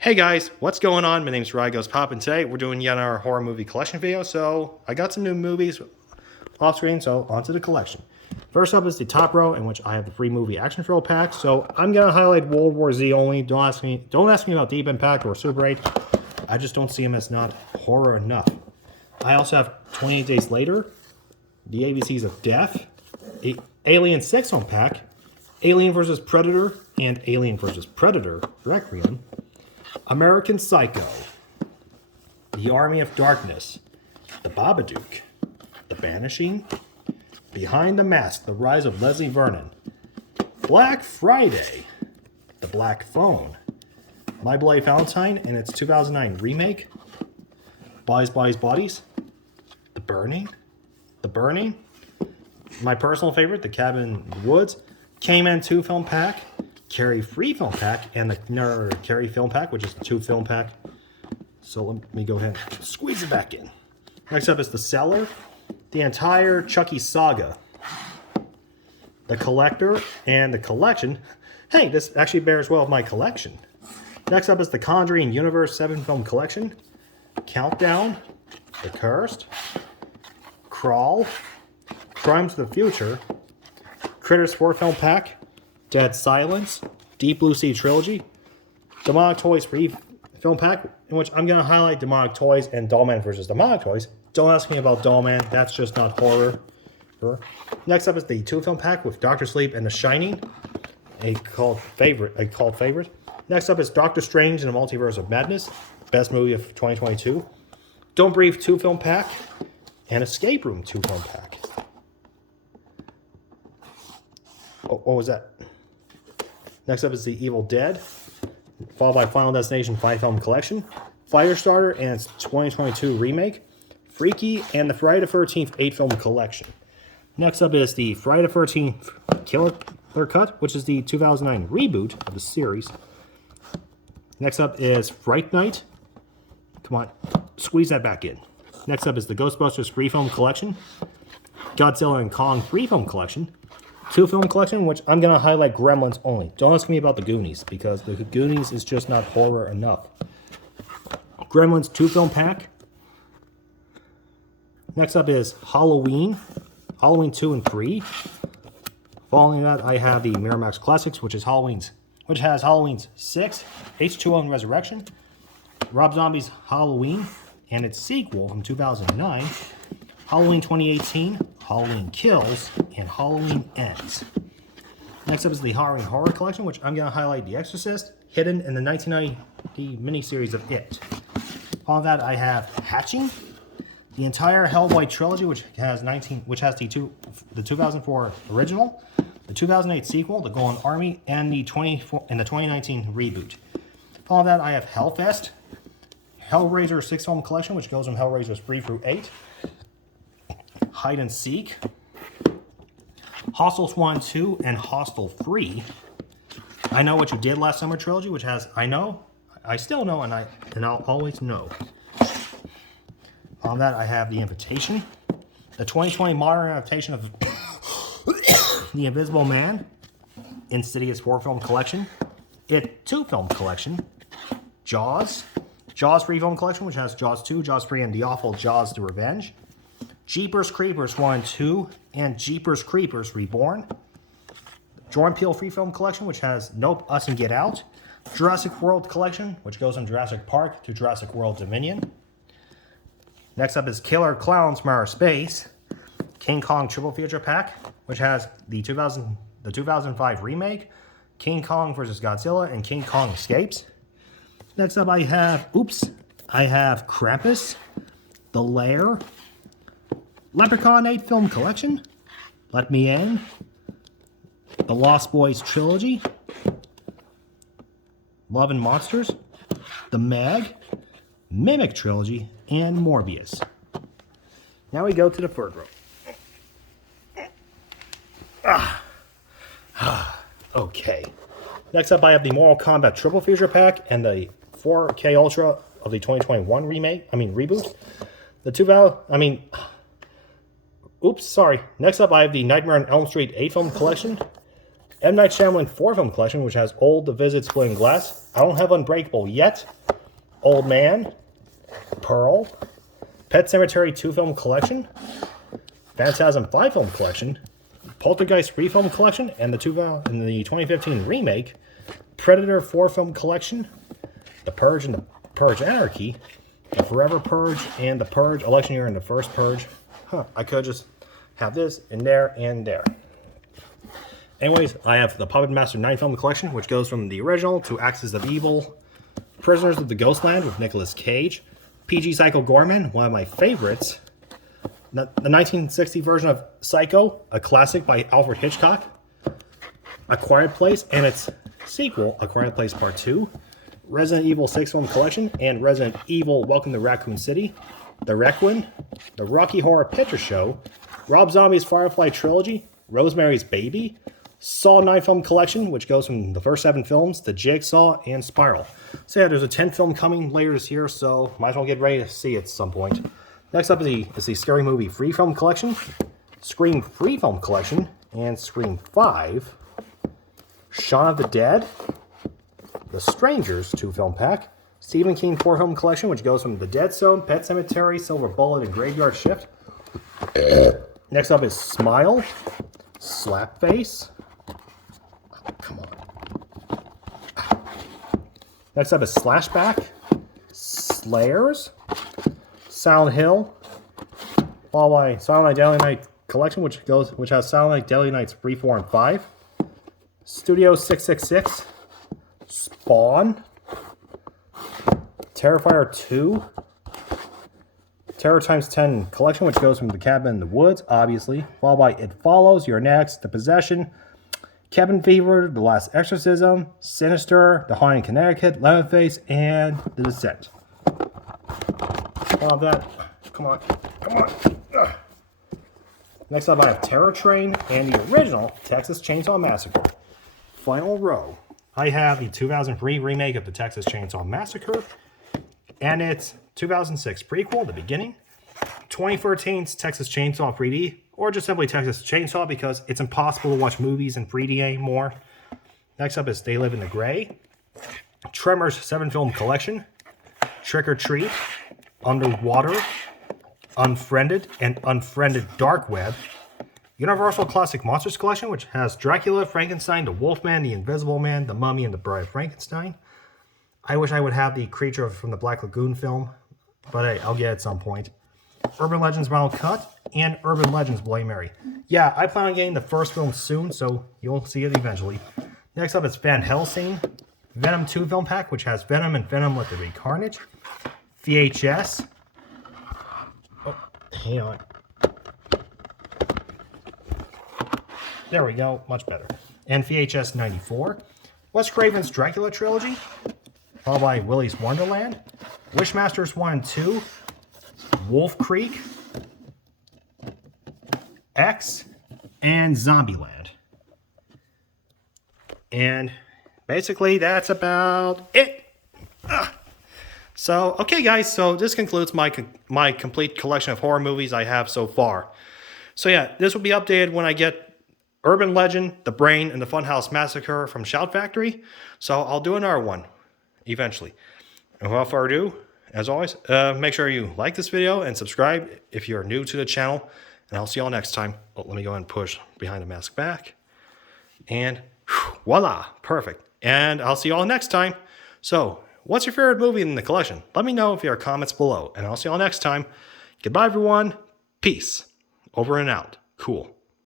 Hey guys, what's going on? My name's Rye Goes Pop, and today we're doing yet another horror movie collection video. So I got some new movies off screen, so onto the collection. First up is the top row, in which I have the free movie action thrill pack. So I'm gonna highlight World War Z only. Don't ask me about Deep Impact or Super 8. I just don't see them as not horror enough. I also have 28 Days Later, The ABCs of Death, Alien 6 film pack, Alien vs. Predator, and Alien vs. Predator Requiem, American Psycho, The Army of Darkness, The Babadook, The Banishing, Behind the Mask, The Rise of Leslie Vernon, Black Friday, The Black Phone, My Bloody Valentine and its 2009 remake, Bodies, Bodies, The Burning, my personal favorite, The Cabin in the Woods, K-Man 2 film pack, Carrie Free film pack, and the Carrie film pack, which is the 2 film pack. So let me go ahead and squeeze it back in. Next up is The Cellar, the entire Chucky saga, The Collector, and The Collection. Hey, this actually bears well with my collection. Next up is The Conjuring Universe 7 film collection, Countdown, The Cursed, Crawl, Crimes of the Future, Critters 4 film pack, Dead Silence, Deep Blue Sea Trilogy, Demonic Toys free film pack, in which I'm going to highlight Demonic Toys and Dollman vs. Demonic Toys. Don't ask me about Dollman, that's just not horror. Next up is the 2 film pack with Doctor Sleep and The Shining, a cult favorite. Next up is Doctor Strange and the Multiverse of Madness, best movie of 2022. Don't Breathe 2 film pack, and Escape Room 2 film pack. Oh, what was that? Next up is The Evil Dead, followed by Final Destination 5 film collection, Firestarter and its 2022 remake, Freaky, and the Friday the 13th 8 film collection. Next up is the Friday the 13th Killer Cut, which is the 2009 reboot of the series. Next up is Fright Night. Come on, squeeze that back in. Next up is the Ghostbusters free film collection, Godzilla and Kong free film collection, 2 film collection, which I'm going to highlight Gremlins only. Don't ask me about the Goonies, because the Goonies is just not horror enough. Gremlins 2 film pack. Next up is Halloween 2 and 3. Following that, I have the Miramax Classics, which has Halloween's 6, H2O and Resurrection, Rob Zombie's Halloween, and its sequel from 2009, Halloween 2018, Halloween Kills, and Halloween Ends. Next up is the Halloween Horror Collection, which I'm going to highlight The Exorcist, Hidden, in the 1990 miniseries of It. On that, I have Hatching, the entire Hellboy trilogy, which has the 2004 original, the 2008 sequel, The Golden Army, and the 2019 reboot. Following that, I have Hellfest, Hellraiser 6 film collection, which goes from Hellraisers 3 through 8, Hide and Seek, Hostels 1, 2, and Hostel 3. I Know What You Did Last Summer trilogy, which has I Know, I Still Know, and I'll Always Know. On that, I have The Invitation, the 2020 modern adaptation of The Invisible Man, Insidious 4 film collection, It 2 film collection, Jaws 3 film collection, which has Jaws 2, Jaws 3, and The Awful Jaws The Revenge, Jeepers Creepers 1 and 2, and Jeepers Creepers Reborn, Jordan Peele free film collection, which has Nope, Us, and Get Out, Jurassic World collection, which goes from Jurassic Park to Jurassic World Dominion. Next up is Killer Clowns from Outer Space, King Kong triple feature pack, which has the 2005 remake, King Kong vs. Godzilla, and King Kong Escapes. Next up, I have Krampus, The Lair, Leprechaun 8 film collection, Let Me In, The Lost Boys trilogy, Love and Monsters, The Meg, Mimic trilogy, and Morbius. Now we go to the third row. Okay. Next up, I have the Mortal Kombat triple feature pack and the 4K Ultra of the 2021 reboot. Next up, I have the Nightmare on Elm Street 8 film collection, M. Night Shyamalan 4-film collection, which has Old, The Visit, Split Glass. I don't have Unbreakable yet. Old Man, Pearl, Pet Sematary 2-film collection, Phantasm 5-film collection, Poltergeist 3-film collection, and the 2015 remake, Predator 4-film collection, The Purge and the Purge Anarchy, The Forever Purge, and The Purge, Election Year and the First Purge. I could just have this in there and there. Anyways, I have the Puppet Master 9-film collection, which goes from the original to Axis of Evil, Prisoners of the Ghostland with Nicolas Cage, PG Psycho Gorman, one of my favorites, the 1960 version of Psycho, a classic by Alfred Hitchcock, A Quiet Place, and its sequel, A Quiet Place Part 2, Resident Evil 6-film collection, and Resident Evil Welcome to Raccoon City, The Requiem, The Rocky Horror Picture Show, Rob Zombie's Firefly Trilogy, Rosemary's Baby, Saw 9-film collection, which goes from the first 7 films to Jigsaw and Spiral. So yeah, there's a 10th film coming later this year, so might as well get ready to see it at some point. Next up is the Scary Movie Free Film Collection, Scream Free Film Collection, and Scream 5, Shaun of the Dead, The Strangers 2-film pack, Stephen King 4-film collection, which goes from The Dead Zone, Pet Sematary, Silver Bullet, and Graveyard Shift. Next up is Smile, Slapface. Come on. Next up is Slashback, Slayers, Silent Hill, followed by Silent Night Deadly Night collection, which has Silent Night Deadly Nights 3, 4, and 5, Studio 666, Spawn, Terrifier 2, Terror Times 10 collection, which goes from The Cabin in the Woods, obviously, followed by It Follows, You're Next, The Possession, Cabin Fever, The Last Exorcism, Sinister, The Haunting in Connecticut, Leatherface, and The Descent. All of that. Come on. Ugh. Next up, I have Terror Train and the original Texas Chainsaw Massacre. Final row. I have the 2003 remake of the Texas Chainsaw Massacre, and its 2006 prequel, The Beginning, 2013's Texas Chainsaw 3D, or just simply Texas Chainsaw because it's impossible to watch movies in 3D anymore. Next up is They Live in the Gray, Tremors 7-film collection, Trick or Treat, Underwater, Unfriended, and Unfriended Dark Web, Universal Classic Monsters collection, which has Dracula, Frankenstein, the Wolfman, the Invisible Man, the Mummy, and the Bride of Frankenstein. I wish I would have the creature from the Black Lagoon film, but hey, I'll get it at some point. Urban Legends Final Cut, and Urban Legends Bloody Mary. Yeah, I plan on getting the first film soon, so you'll see it eventually. Next up is Van Helsing, Venom 2 film pack, which has Venom and Venom Let There Be Carnage, VHS. Oh, hang on. There we go, much better. And VHS 94, Wes Craven's Dracula trilogy, followed by Willy's Wonderland, Wishmasters 1 and 2, Wolf Creek, X, and Zombieland. And basically that's about it. So, okay guys, so this concludes my complete collection of horror movies I have so far. So yeah, this will be updated when I get Urban Legend, The Brain, and the Funhouse Massacre from Shout Factory. So I'll do another one eventually. And without further ado, as always, make sure you like this video and subscribe if you're new to the channel. And I'll see y'all next time. Oh, let me go ahead and push behind the mask back. And voila, perfect. And I'll see y'all next time. So, what's your favorite movie in the collection? Let me know if you have comments below. And I'll see y'all next time. Goodbye, everyone. Peace. Over and out. Cool.